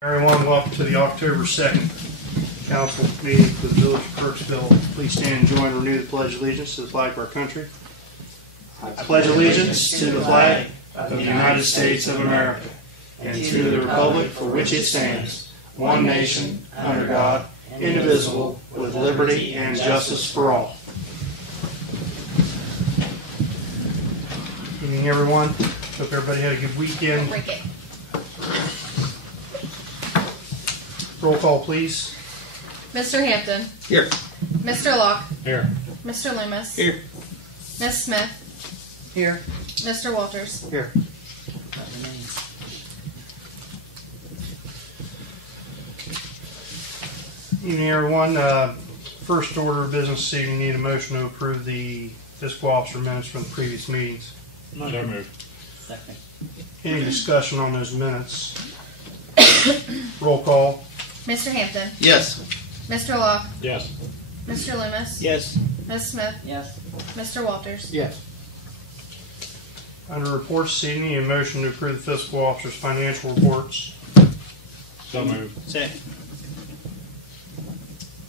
Everyone, welcome to the October 2nd Council meeting for the Village of Crooksville. Please stand and join and renew the Pledge of Allegiance to the flag of our country. I pledge allegiance to the flag of the United States of America and to the republic for which it stands, one nation, under God, indivisible, with liberty and justice for all. Good evening, everyone. Hope everybody had a good weekend. Roll call, please. Mr. Hampton. Here. Mr. Locke. Here. Mr. Loomis. Here. Ms. Smith. Here. Mr. Walters. Here. Evening, everyone. First order of business this evening, need a motion to approve the fiscal officer minutes from the previous meetings. So moved. Second. Any discussion on those minutes? Roll call. Mr. Hampton. Yes. Mr. Locke. Yes. Mr. Loomis. Yes. Ms. Smith. Yes. Mr. Walters. Yes. Under reports this evening, a motion to approve the fiscal officer's financial reports. So moved. Second.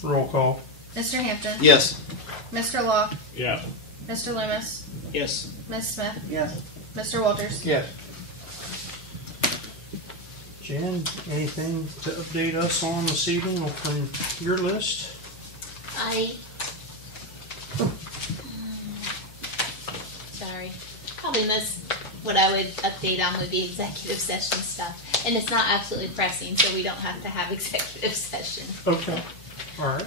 Roll call. Mr. Hampton. Yes. Mr. Locke. Yes. Mr. Loomis. Yes. Ms. Smith. Yes. Mr. Walters. Yes. Jen, anything to update us on this evening from your list? Probably most what I would update on would be executive session stuff. And it's not absolutely pressing, so we don't have to have executive session. Okay. All right.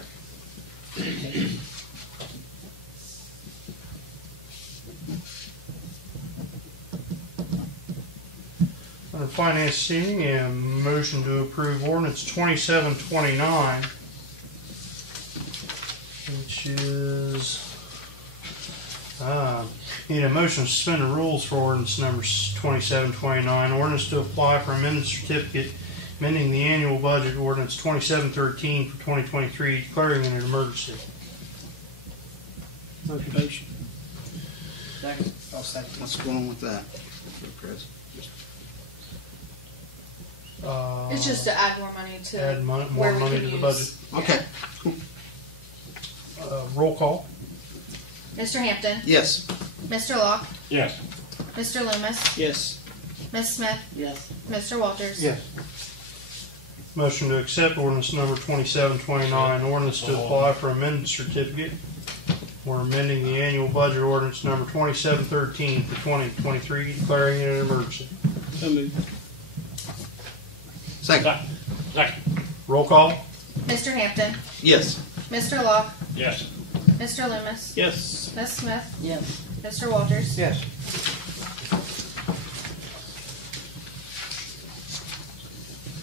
Under finance seating, a motion to approve ordinance 2729, which is need a motion to suspend the rules for ordinance number 2729, ordinance to apply for amended certificate amending the annual budget ordinance 2713 for 2023, declaring it an emergency. Motion. Second. I'll second. What's going on with that, Chris? It's just to add more money to add more where we money can to the use. budget. Okay. Roll call. Mr. Hampton. Yes. Mr. Locke. Yes. Mr. Loomis. Yes. Ms. Smith. Yes. Mr. Walters. Yes. Motion to accept ordinance number 2729, ordinance to apply for amended certificate. We're amending the annual budget ordinance number 2713 for 2023, declaring it an emergency. So moved. Second. Second. Roll call. Mr. Hampton. Yes. Mr. Locke. Yes. Mr. Loomis. Yes. Ms. Smith. Yes. Mr. Walters. Yes.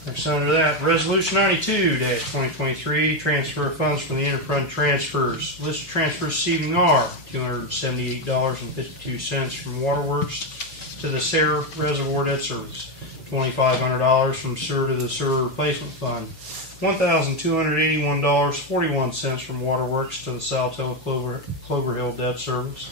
Next under that, Resolution 92-2023, transfer of funds from the interfund transfers. List of transfers this evening are $278.52 from Waterworks to the Sarah Reservoir Debt Service, $2,500 from sewer to the sewer replacement fund, $1,281.41 from Waterworks to the Salto Clover Hill Debt Service,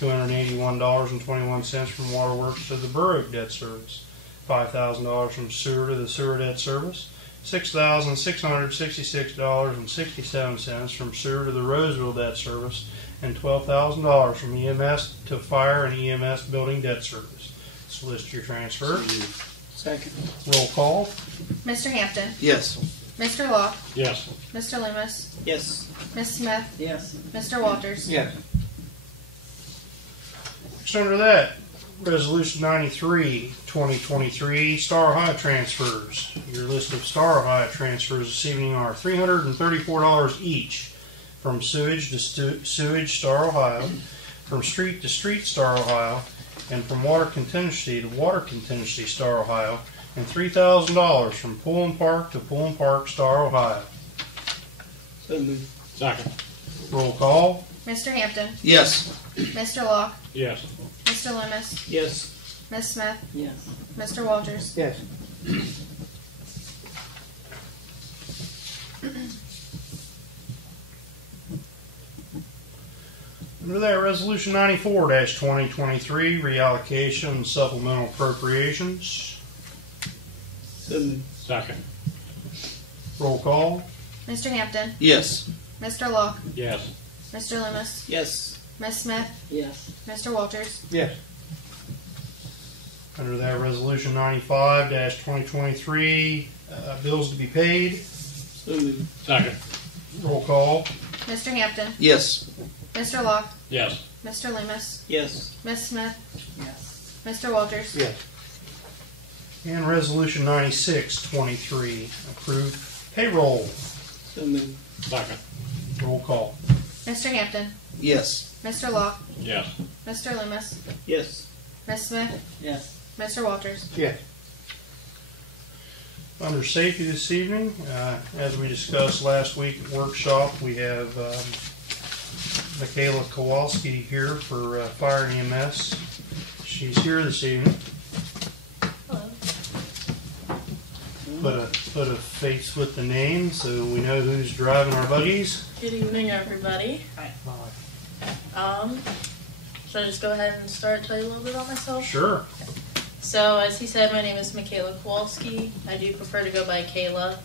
$281.21 from Waterworks to the Borough Debt Service, $5,000 from sewer to the sewer debt service, $6,666.67 from sewer to the Roseville debt service, and $12,000 from EMS to fire and EMS building debt service. Let's list your transfers. Second. Roll call. Mr. Hampton. Yes. Mr. Locke. Yes. Mr. Loomis. Yes. Ms. Smith. Yes. Mr. Walters. Yes. Next under that, Resolution 93-2023, Star Ohio transfers. Your list of Star Ohio transfers this evening are $334 each from sewage to sewage Star Ohio, from street to street Star Ohio, and from water contingency to water contingency Star Ohio, and $3,000 from Pool and Park to Pool and Park Star Ohio. So moved. Second. Roll call. Mr. Hampton. Yes. Mr. Locke. Yes. Mr. Loomis. Yes. Ms. Smith. Yes. Mr. Walters. Yes. Under that, Resolution 94-2023, reallocation and supplemental appropriations. So moved. Second. Roll call. Mr. Hampton, Yes. Mr. Locke, Yes. Mr. Loomis, Yes. Ms. Smith, Yes. Mr. Walters. Yes. Under that, Resolution 95-2023, bills to be paid. So moved. Second. Roll call. Mr. Hampton, Yes. Mr. Locke, Yes. Mr. Loomis, Yes. Ms. Smith, Yes. Mr. Walters. Yes. And Resolution 96-23, approved payroll. So moved. Second. Roll call. Mr. Hampton, Yes. Mr. Locke, Yes. Mr. Loomis, Yes. Ms. Smith, Yes. Mr. Walters. Yes. Under safety this evening, as we discussed last week at workshop, we have Michaela Kowalski here for Fire and EMS. She's here this evening. Hello. Put a face with the name so we know who's driving our buggies. Good evening, everybody. Should I just go ahead and tell you a little bit about myself? Sure. So, as he said, my name is Michaela Kowalski. I do prefer to go by Kayla.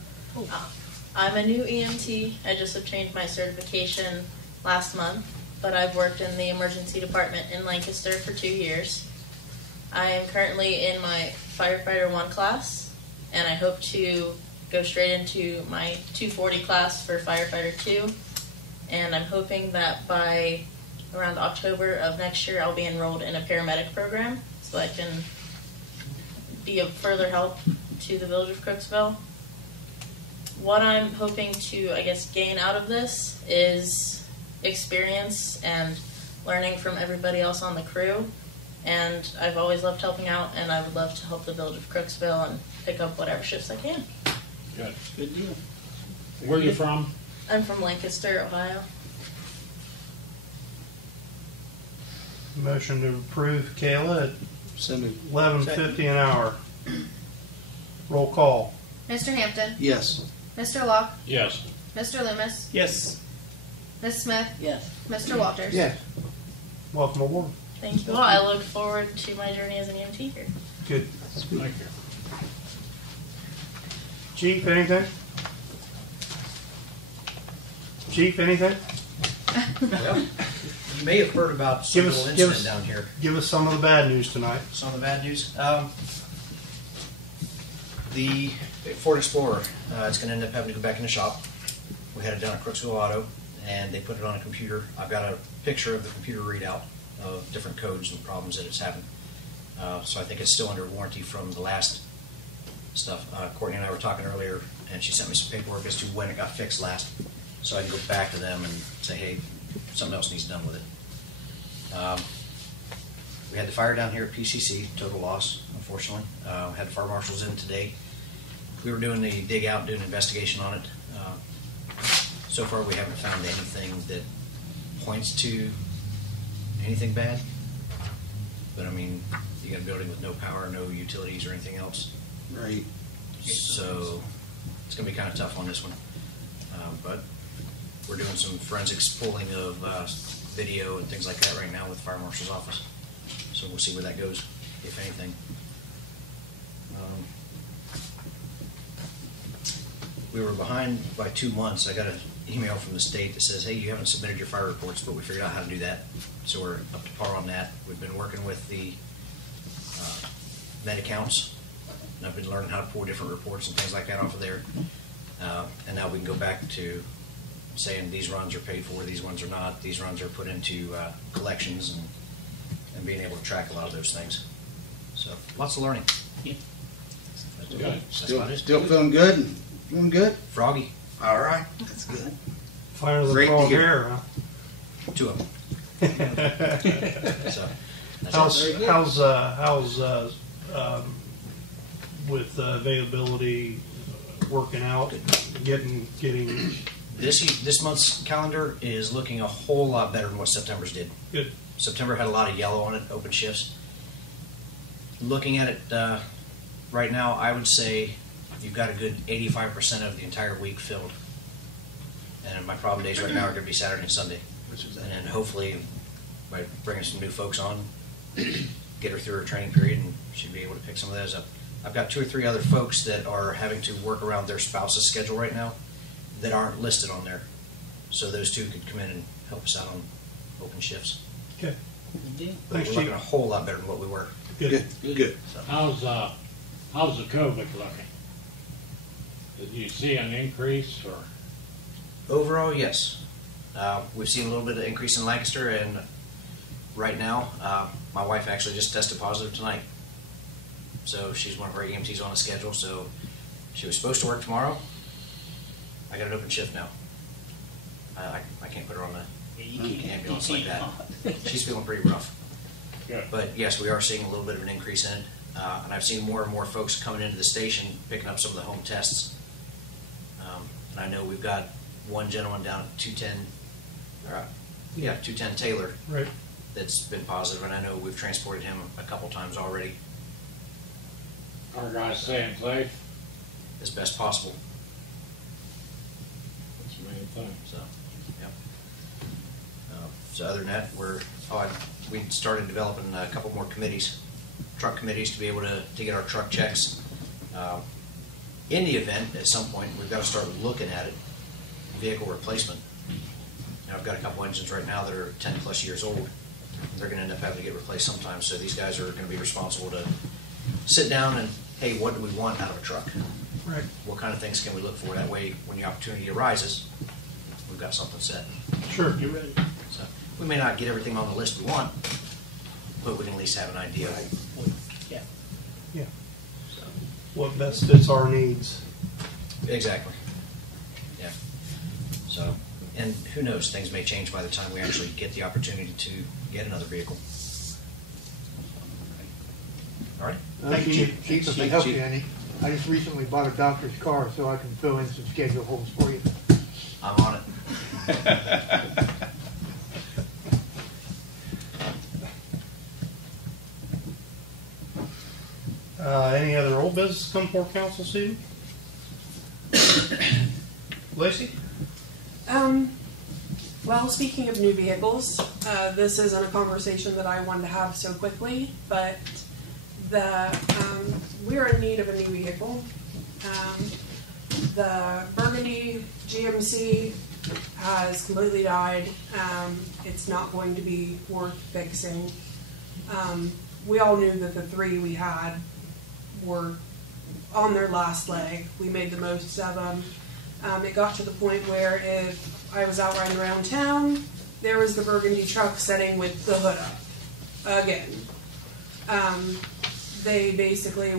I'm a new EMT. I just obtained my certification last month, but I've worked in the emergency department in Lancaster for 2 years. I am currently in my Firefighter 1 class, and I hope to go straight into my 240 class for Firefighter 2. And I'm hoping that by around October of next year, I'll be enrolled in a paramedic program so I can be of further help to the village of Crooksville. What I'm hoping to, gain out of this is experience and learning from everybody else on the crew. And I've always loved helping out, and I would love to help the village of Crooksville and pick up whatever shifts I can. Good. Good deal. Where are you from? I'm from Lancaster, Ohio. Motion to approve Kayla at So moved. $11.50 an hour. Roll call. Mr. Hampton, Yes. Mr. Locke, Yes. Mr. Loomis, Yes. Ms. Smith, Yes. Mr. Walters. Welcome aboard. Thank you all. I look forward to my journey as an EMT here. Good. Thank you. Chief, anything? Chief, anything? Well, you may have heard about some Give little us- incident down here. Give us some of the bad news tonight. Some of the bad news. The Ford Explorer, it's going to end up having to go back in the shop. We had it down at Crooksville Auto, and they put it on a computer. I've got a picture of the computer readout of different codes and problems that it's having. So I think it's still under warranty from the last stuff. Courtney and I were talking earlier, and she sent me some paperwork as to when it got fixed last, so I can go back to them and say, hey, something else needs done with it. We had the fire down here at PCC, total loss, unfortunately. Had the fire marshals in today. We were doing the dig out, doing an investigation on it. So far, we haven't found anything that points to anything bad. But I mean, you got a building with no power, no utilities or anything else. Right. So it's going to be kind of tough on this one. But we're doing some forensics pulling of video and things like that right now with the fire marshal's office. So we'll see where that goes, if anything. We were behind by 2 months. I got an email from the state that says, hey, you haven't submitted your fire reports, but we figured out how to do that. So we're up to par on that. We've been working with the med accounts, and I've been learning how to pull different reports and things like that off of there. And now we can go back to saying these runs are paid for, these ones are not, these runs are put into collections, and being able to track a lot of those things. So lots of learning. Yeah. Good. That's about it. Still feeling good and doing good? Froggy, All right. That's good. Fire the Great to frog hear. hair, huh? 2 of them. So that's it. How's with availability, working out, getting This month's calendar is looking a whole lot better than what September's did. good? September had a lot of yellow on it, open shifts. Looking at it right now, I would say you've got a good 85% of the entire week filled. And my problem days right now are going to be Saturday and Sunday. And then hopefully, by bringing some new folks on, get her through her training period, and she'll be able to pick some of those up. I've got 2 or 3 other folks that are having to work around their spouse's schedule right now that aren't listed on there. So those 2 could come in and help us out on open shifts. Okay. Good deal. But Thanks, we're Chief. looking a whole lot better than what we were. Good. Good. How's the COVID looking? Did you see an increase or? Overall, yes. We've seen a little bit of increase in Lancaster, and right now, my wife actually just tested positive tonight. So she's one of our EMTs on a schedule, so she was supposed to work tomorrow. I got an open shift now. I can't put her on the ambulance like that. She's feeling pretty rough. Good. But yes, we are seeing a little bit of an increase in it. And I've seen more and more folks coming into the station, picking up some of the home tests. And I know we've got one gentleman down at 210 Taylor Right. that's been positive, and I know we've transported him a couple times already Our guys staying safe? as best possible. That's the main thing. So, yep. So other than that, we started developing a couple more committees, truck committees, to be able to get our truck checks. In the event, at some point, we've got to start looking at it, vehicle replacement. Now, I've got a couple engines right now that are 10 plus years old. They're going to end up having to get replaced sometime, so these guys are going to be responsible to sit down and, hey, what do we want out of a truck? Right. What kind of things can we look for? That way, when the opportunity arises, we've got something set. Sure. You ready? So we may not get everything on the list we want, but we can at least have an idea. Yeah. Yeah. So, What best fits our needs? exactly. Yeah. So, and who knows, things may change by the time we actually get the opportunity to get another vehicle. All right. Thank you, Chief. Chief, if I Chief, help Chief. you any, I just recently bought a doctor's car so I can fill in some schedule holes for you. I'm on it. Any other old business come before council, Stephen? Lacey? Well, speaking of new vehicles, this isn't a conversation that I wanted to have so quickly, but we're in need of a new vehicle. The Burgundy GMC has completely died. It's not going to be worth fixing. We all knew that the 3 we had were on their last leg. We made the most of them. It got to the point where if I was out riding around town, there was the Burgundy truck sitting with the hood up again. They basically,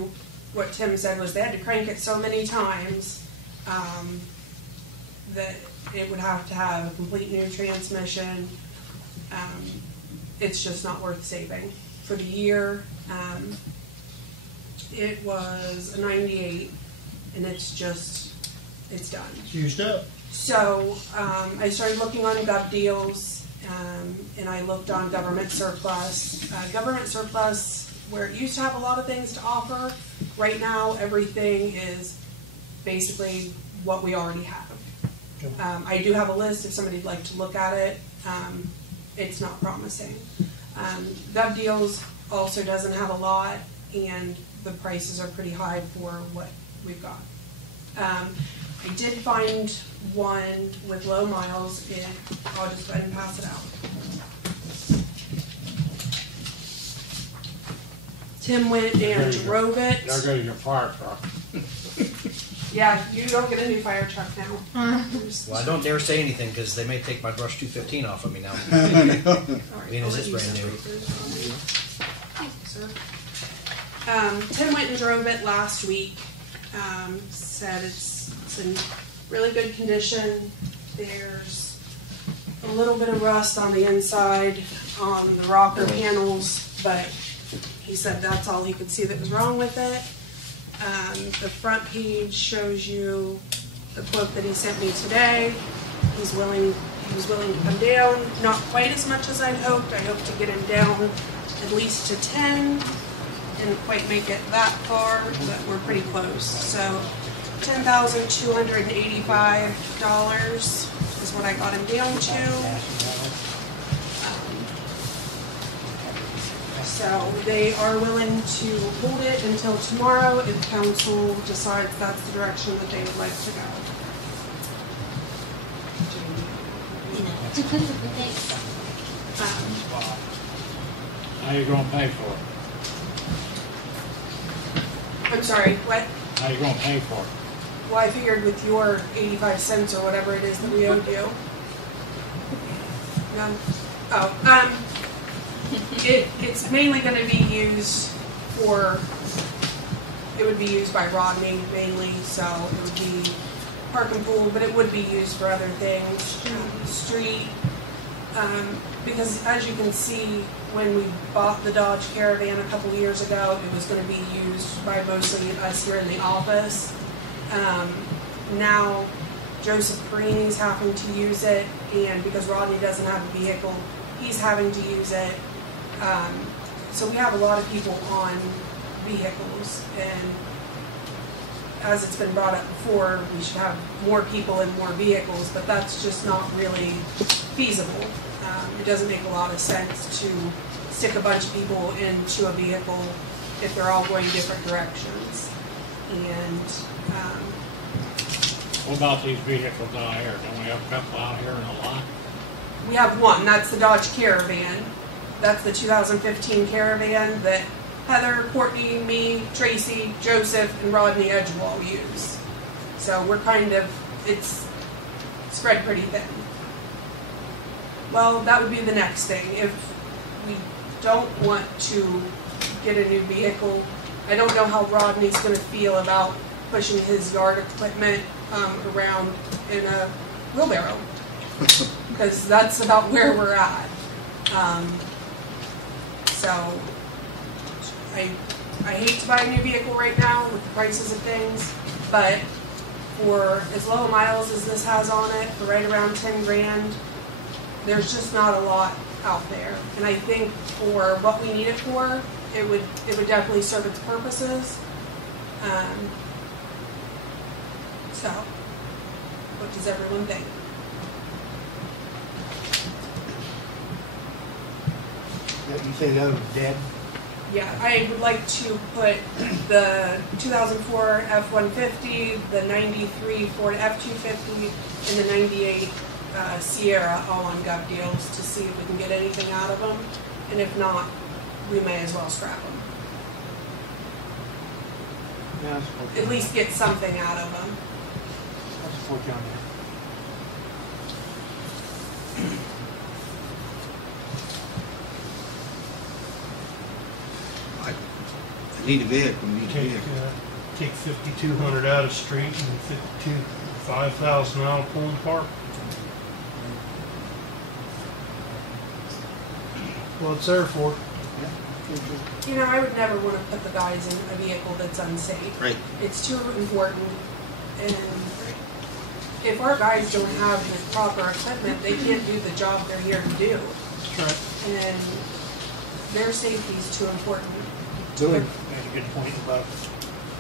what Tim said was they had to crank it so many times that it would have to have a complete new transmission. It's just not worth saving. For the year, it was a 98, and it's done. It's used up. So I started looking on Gov Deals, and I looked on Government Surplus. Government Surplus, where it used to have a lot of things to offer, right now everything is basically what we already have. I do have a list if somebody'd like to look at it. It's not promising. Gov Deals also doesn't have a lot, and the prices are pretty high for what we've got. I did find one with low miles, and I'll just go ahead and pass it out. Tim went and drove it. There goes your fire truck. Yeah, you don't get a new fire truck now. Well, I don't dare say anything because they may take my brush 215 off of me now. Sorry, Being I'll as let it's you brand new. Thank you, sir. Tim went and drove it last week. Said it's in really good condition. There's a little bit of rust on the inside on the rocker panels, but he said that's all he could see that was wrong with it. The front page shows you the quote that he sent me today. He was willing to come down, not quite as much as I'd hoped. I hoped to get him down at least to 10. Didn't quite make it that far, but we're pretty close. So $10,285 is what I got him down to. So they are willing to hold it until tomorrow if council decides that's the direction that they would like to go. Thanks. How you gonna pay for it? I'm sorry, what? How you gonna pay for it? Well, I figured with your 85 cents or whatever it is that we owed you. No? Oh, it's mainly going to be used for, it would be used by Rodney mainly, so it would be park and pool, but it would be used for other things, street, because as you can see, when we bought the Dodge Caravan a couple years ago, it was going to be used by mostly us here in the office. Now, Joseph Perini's having to use it, and because Rodney doesn't have a vehicle, he's having to use it. So we have a lot of people on vehicles, and as it's been brought up before, we should have more people and more vehicles, but that's just not really feasible. It doesn't make a lot of sense to stick a bunch of people into a vehicle if they're all going different directions. And What about these vehicles out here? Don't we have a couple out here in the lot? we have one, that's the Dodge Caravan. That's the 2015 Caravan that Heather, Courtney, me, Tracy, Joseph, and Rodney Edgewall use. So we're kind of, it's spread pretty thin. Well, that would be the next thing. If we don't want to get a new vehicle, I don't know how Rodney's going to feel about pushing his yard equipment around in a wheelbarrow, because that's about where we're at. So I hate to buy a new vehicle right now with the prices of things, but for as low miles as this has on it, for right around 10 grand, there's just not a lot out there. And I think for what we need it for, it would definitely serve its purposes. So, what does everyone think? You say that was dead? Yeah, I would like to put the 2004 F-150, the 93 Ford F-250, and the 98 Sierra all on gov deals to see if we can get anything out of them. And if not, we may as well scrap them. Yeah, I support you At on least get something out of them. that. I support you on that. I need a vehicle, need a Take, vehicle. take 5,200 out of street and 5,000 out of pulling park. Well, it's there for. You know, I would never want to put the guys in a vehicle that's unsafe. Right. It's too important. And if our guys don't have the proper equipment, they can't do the job they're here to do. That's right. And their safety is too important. Billy Made a good point about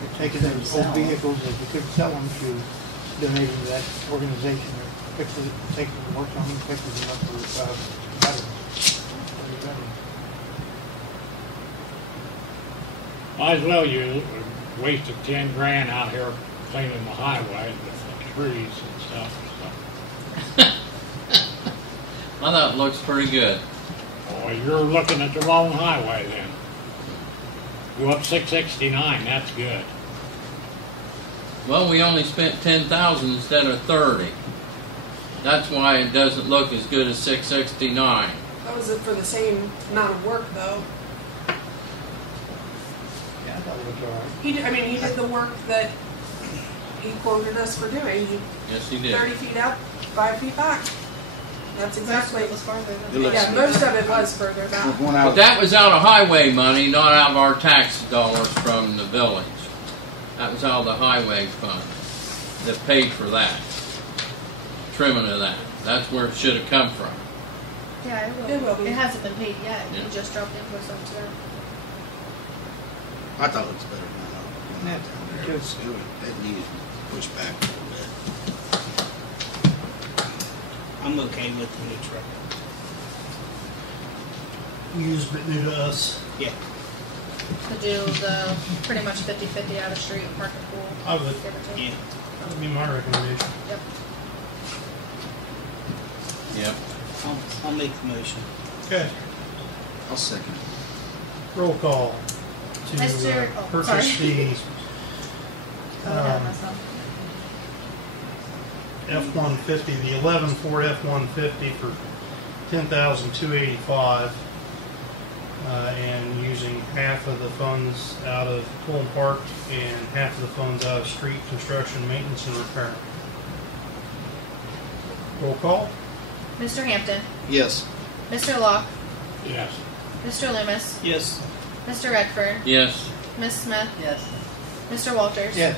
you're taking those old vehicles that you could sell them to, donating to that organization that fixes it, takes them, works on them, fixes them up for veterans. Might as well you wasted 10 grand out here cleaning the highway with the trees and stuff. I thought it looks pretty good. Boy, you're looking at the wrong highway then. Go up 669, that's good. Well, we only spent 10,000 instead of 30. That's why it doesn't look as good as 669. That was it for the same amount of work, though. Yeah, I thought it looked all right. He did the work that he quoted us for doing. Yes, he did. 30 feet up, 5 feet back. That's exactly. It was farther It than looks- Yeah, most of it was further back. There's one But out. that was out of highway money, not out of our tax dollars from the village. That was out of the highway fund that paid for that. Trimming of that. That's where it should have come from. Yeah, it will. It will be. It hasn't been paid yet. Yeah. You just dropped invoice on today. I thought it looks better than that. Yeah, because- That needed pushed back a little bit. I'm okay with the new truck. used but new to us. Yeah. To do the pretty much 50-50 out of street and park and pool. I would. Give or take. Yeah. That would be my recommendation. Yep. Yep. I'll make the motion. Okay. I'll second. Roll call to Mr. oh, purchase sorry. the Go ahead, myself. F-150, the 11 Ford F-150 for $10,285, and using half of the funds out of pool and park and half of the funds out of street construction, maintenance, and repair. Roll call. Mr. Hampton, Yes. Mr. Locke, Yes. Mr. Loomis, Yes. Mr. Redford, Yes. Ms. Smith, Yes. Mr. Walters. Yes.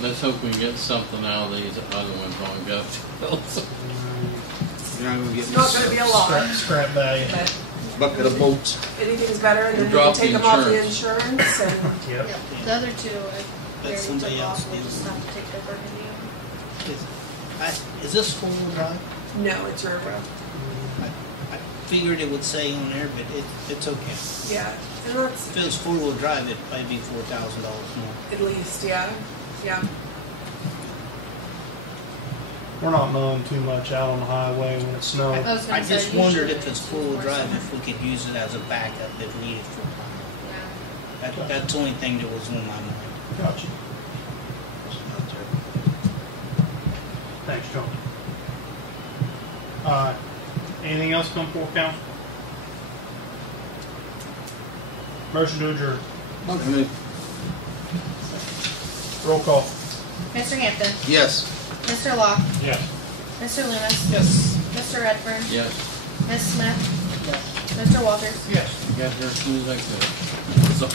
Let's hope we get something out of these other ones on go. You're not gonna get It's not going to be a lot. Scrap value. But bucket of bolts. anything's better, and then you Drop can take the them off the insurance. insurance. And Yep. Yep. The other two, I already somebody took else off. We'll deals just with have to take over and do. Is this four-wheel drive? no, it's rear wheel. I figured it would say on there, but it's okay. Yeah, and that's If it was four-wheel drive, it'd probably be $4,000 more. at least, yeah. We're not mowing too much out on the highway when it's snowing. I was gonna I say, just wondered usually if it's it's four-wheel more drive, so. if we could use it as a backup if needed for time. Yeah. That's the only thing that was on my mind. Gotcha. Thanks, John. Anything else come before council? Motion to adjourn. Roll call. Mr. Hampton, Yes. Mr. Locke, Yes. Mr. Loomis, Yes. Mr. Redford, Yes. Ms. Smith, Mr. Walters. Yes. Got there as soon as I could. So-